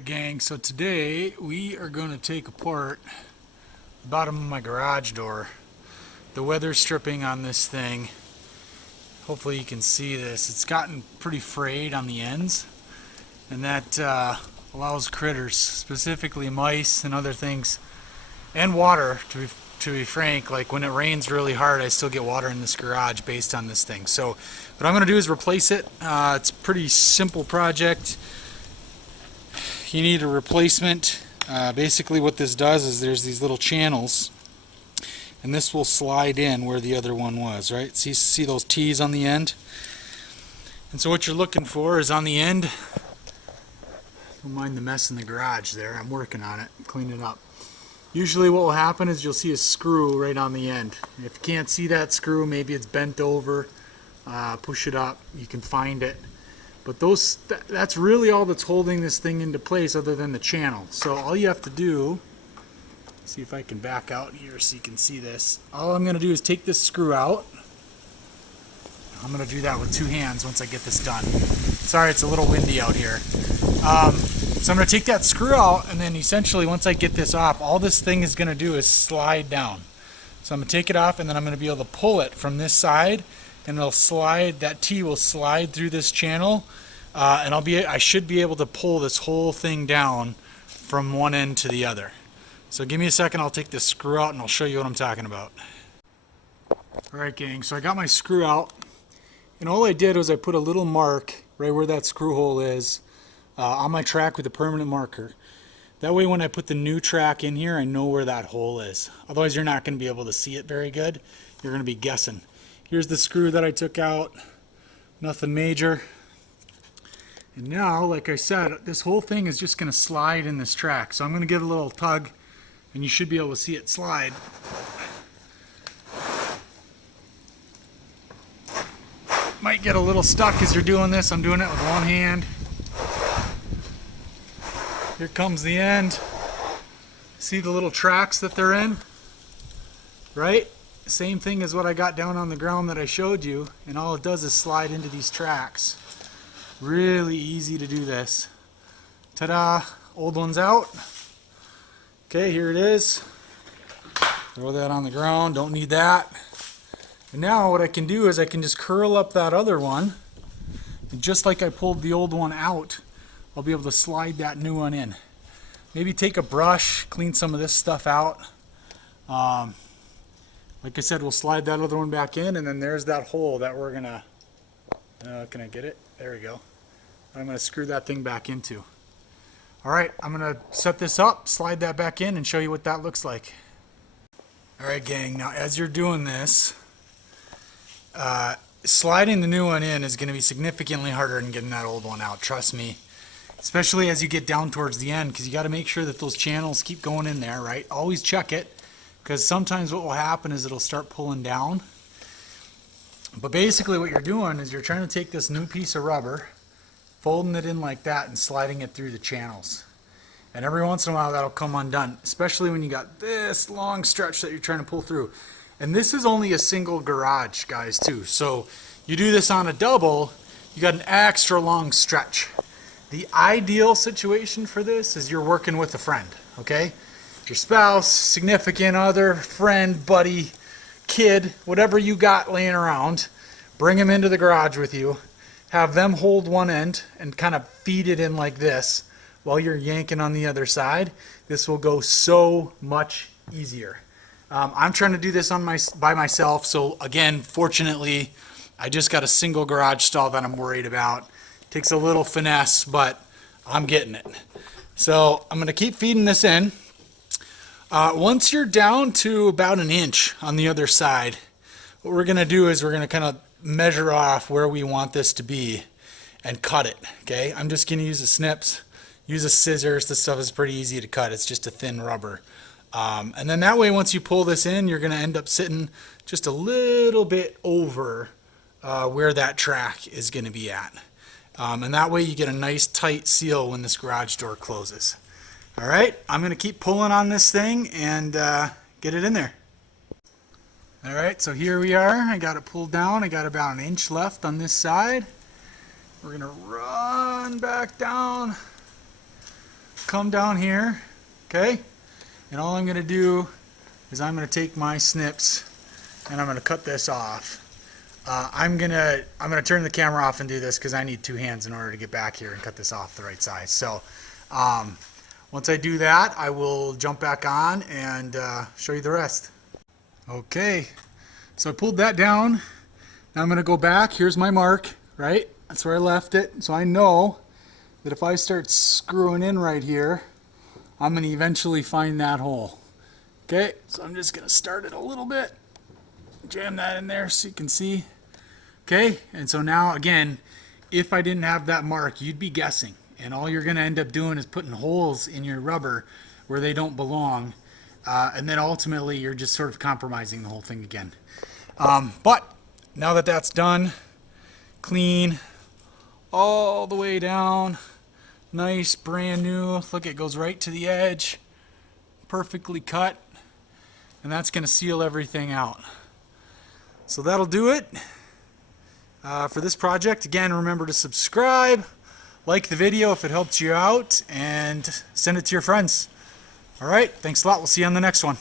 Alright gang, so today we are going to take apart the bottom of my garage door. The weather stripping on this thing, hopefully you can see this, it's gotten pretty frayed on the ends, and that allows critters, specifically mice and other things, and water, to be frank. Like when it rains really hard, I still get water in this garage based on this thing. So what I'm going to do is replace it. It's a pretty simple project. You need a replacement. Basically what this does is there's these little channels, and this will slide in where the other one was, right? See those T's on the end? And so what you're looking for is on the end, don't mind the mess in the garage there, I'm working on it, clean it up. Usually what will happen is you'll see a screw right on the end. If you can't see that screw, maybe it's bent over, push it up, you can find it. But that's really all that's holding this thing into place other than the channel. So all you have to do, see if I can back out here so you can see this. All I'm going to do is take this screw out. I'm going to do that with two hands once I get this done. Sorry, it's a little windy out here. So I'm going to take that screw out, and then essentially once I get this off, all this thing is going to do is slide down. So I'm going to take it off, and then I'm going to be able to pull it from this side, and it'll slide, that T will slide through this channel, and I should be able to pull this whole thing down from one end to the other. So give me a second, I'll take this screw out and I'll show you what I'm talking about. Alright gang, so I got my screw out, and all I did was I put a little mark right where that screw hole is on my track with a permanent marker. That way when I put the new track in here, I know where that hole is. Otherwise you're not going to be able to see it very good. You're going to be guessing. Here's the screw that I took out, nothing major. And now, like I said, this whole thing is just going to slide in this track. So I'm going to give it a little tug, and you should be able to see it slide. Might get a little stuck as you're doing this. I'm doing it with one hand. Here comes the end. See the little tracks that they're in? Right? Same thing as what I got down on the ground that I showed you, and all it does is slide into these tracks. Really easy to do this. Ta-da! Old one's out. Okay, here it is. Throw that on the ground, don't need that. And now what I can do is I can just curl up that other one, and just like I pulled the old one out, I'll be able to slide that new one in. Maybe take a brush, clean some of this stuff out. Like I said, we'll slide that other one back in, and then there's that hole that we're gonna, can I get it? There we go. I'm gonna screw that thing back into. All right, I'm gonna set this up, slide that back in, and show you what that looks like. All right, gang, now as you're doing this, sliding the new one in is gonna be significantly harder than getting that old one out, trust me. Especially as you get down towards the end, because you gotta make sure that those channels keep going in there, right? Always check it, because sometimes what will happen is it'll start pulling down. But basically what you're doing is you're trying to take this new piece of rubber, folding it in like that and sliding it through the channels. And every once in a while that'll come undone, especially when you got this long stretch that you're trying to pull through. And this is only a single garage, guys, too. So you do this on a double, you got an extra long stretch. The ideal situation for this is you're working with a friend, okay? Your spouse, significant other, friend, buddy, kid, whatever you got laying around, bring them into the garage with you, have them hold one end and kind of feed it in like this while you're yanking on the other side. This will go so much easier. I'm trying to do this by myself, so again, fortunately, I just got a single garage stall that I'm worried about. Takes a little finesse, but I'm getting it. So I'm going to keep feeding this in. Once you're down to about an inch on the other side, what we're going to do is we're going to kind of measure off where we want this to be and cut it. Okay, I'm just going to use the snips, use a scissors. This stuff is pretty easy to cut. It's just a thin rubber. And then that way, once you pull this in, you're going to end up sitting just a little bit over where that track is going to be at. And that way you get a nice tight seal when this garage door closes. All right, I'm going to keep pulling on this thing and get it in there. All right, so here we are. I got it pulled down. I got about an inch left on this side. We're going to run back down come down here, okay? And all I'm going to do is I'm going to take my snips and I'm going to cut this off. I'm gonna turn the camera off and do this because I need two hands in order to get back here and cut this off the right size. So once I do that, I will jump back on and show you the rest. Okay, so I pulled that down. Now I'm gonna go back. Here's my mark, right? That's where I left it. So I know that if I start screwing in right here, I'm gonna eventually find that hole. Okay, so I'm just gonna start it a little bit. Jam that in there so you can see. Okay, and so now again, if I didn't have that mark, you'd be guessing, and all you're going to end up doing is putting holes in your rubber where they don't belong, and then ultimately you're just sort of compromising the whole thing again. But now that that's done, clean all the way down, nice brand new. Look, it goes right to the edge, perfectly cut, and that's going to seal everything out. So that'll do it for this project. Again, remember to subscribe, like the video if it helped you out, and send it to your friends. All right, thanks a lot. We'll see you on the next one.